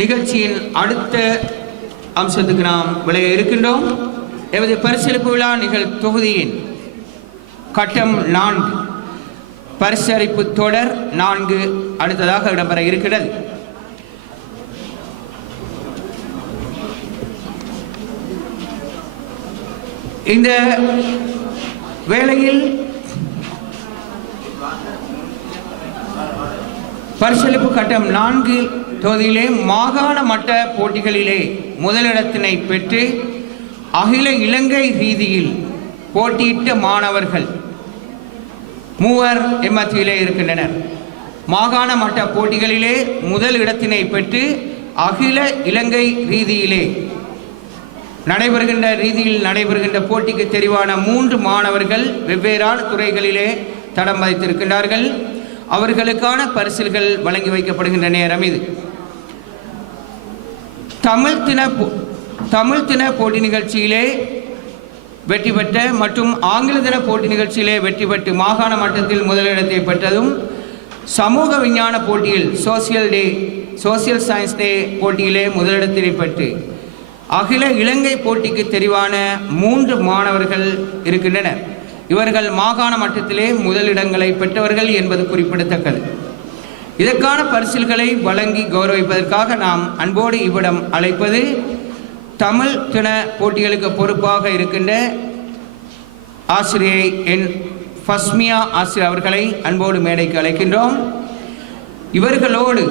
நிகழ்ச்சியின் அடுத்த அம்சத்துக்கு நாம் விளைய இருக்கின்றோம். எமது பரிசளிப்பு விழா தொகுதியின் கட்டம் 4 பரிசளிப்பு தொடர் 4 அடுத்ததாக இடம்பெற இருக்கிறது. இந்த வேளையில் பரிசளிப்பு கட்டம் 4 தொகுதியிலே மாகாண மட்ட போட்டிகளிலே முதலிடத்தினை பெற்று அகில இலங்கை ரீதியில் போட்டியிட்ட மாணவர்கள் 3 எம்மத்தியிலே இருக்கின்றனர். மாகாண மட்ட போட்டிகளிலே முதல் இடத்தினை பெற்று அகில இலங்கை ரீதியில் நடைபெறுகின்ற போட்டிக்கு தெரிவான 3 மாணவர்கள் வெவ்வேறான துறைகளிலே தடம் பதித்திருக்கின்றார்கள். அவர்களுக்கான பரிசில்கள் வழங்கி வைக்கப்படுகின்ற நேரம் இது. தமிழ் தின போட்டி நிகழ்ச்சியிலே வெற்றி பெற்ற மற்றும் ஆங்கில தின போட்டி நிகழ்ச்சியிலே வெற்றி பெற்று மாகாண மட்டத்தில் முதலிடத்தை பெற்றதும், சமூக விஞ்ஞான போட்டியில் சோசியல் சயின்ஸ் டே போட்டியிலே முதலிடத்தினை பெற்று அகில இலங்கை போட்டிக்கு தெரிவான 3 மாணவர்கள் இருக்கின்றனர். இவர்கள் மாகாண மட்டத்திலே முதலிடங்களை பெற்றவர்கள் என்பது குறிப்பிடத்தக்கது. இதற்கான பரிசில்களை வழங்கி கௌரவிப்பதற்காக நாம் அன்போடு இவ்விடம் அழைப்பது தமிழ் தின போட்டிகளுக்கு பொறுப்பாக இருக்கின்ற ஆசிரியை என் ஃபஸ்மியா ஆசிரியர் அவர்களை அன்போடு மேடைக்கு அழைக்கின்றோம். இவர்களோடு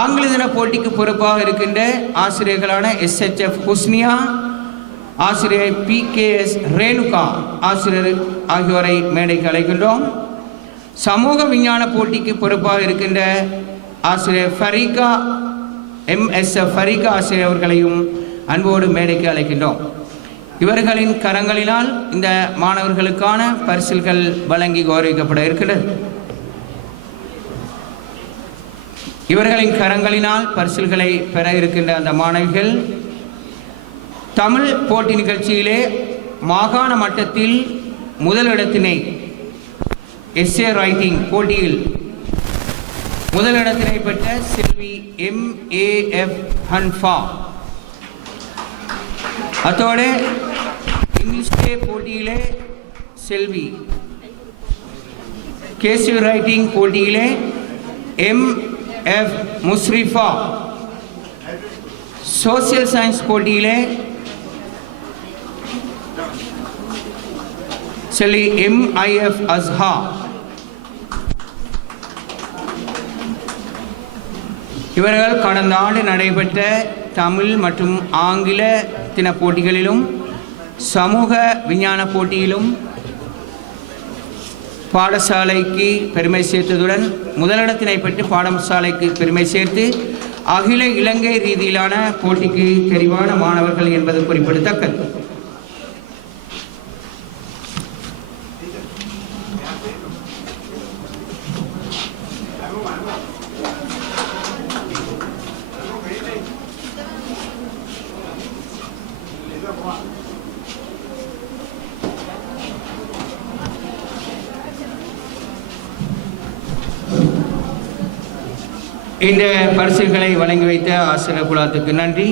ஆங்கில தின போட்டிக்கு பொறுப்பாக இருக்கின்ற ஆசிரியர்களான SHF ஹுஸ்னியா, ஆசிரியர் PKS ரேணுகா ஆசிரியர் ஆகியோரை மேடைக்கு அழைக்கின்றோம். சமூக விஞ்ஞான போட்டிக்கு பொறுப்பாக இருக்கின்ற ஆசிரியர் ஃபரீகா MSF ஃபரீகா ஆசிரியர் அவர்களையும் அன்போடு மேடைக்கு அழைக்கின்றோம். இவர்களின் கரங்களினால் இந்த மாணவர்களுக்கான பரிசில்கள் வழங்கி கௌரவிக்கப்பட இருக்கிறது. இவர்களின் கரங்களினால் பரிசில்களை பெற இருக்கின்ற அந்த மாணவிகள் தமிழ் போட்டி நிகழ்ச்சியிலே மாகாண மட்டத்தில் முதலிடத்தினை எஸ்ஏ ரைட்டிங் போட்டியில் முதலிடத்தினை பெற்ற செல்வி MAF ஹன்ஃபா, அதோடு இங்கிலீஷ் போட்டியிலே செல்வி கேசிவ் ரைட்டிங் போட்டியிலே MF முஸ்ரிஃபா, சோசியல் சயின்ஸ் போட்டியிலே செல்வி MIF அஸ்ஹா, இவர்கள் கடந்த ஆண்டு நடைபெற்ற தமிழ் மற்றும் ஆங்கில தின போட்டிகளிலும் சமூக விஞ்ஞான போட்டியிலும் பாடசாலைக்கு பெருமை சேர்த்ததுடன் முதலிடத்தினை பெற்று பாடசாலைக்கு பெருமை சேர்த்து அகில இலங்கை ரீதியிலான போட்டிக்கு தெரிவான மாணவர்கள் என்பது குறிப்பிடத்தக்கது. இந்த பரிசுகளை வழங்கி வைத்த ஆசிரியர் குலாத்துக்கு நன்றி.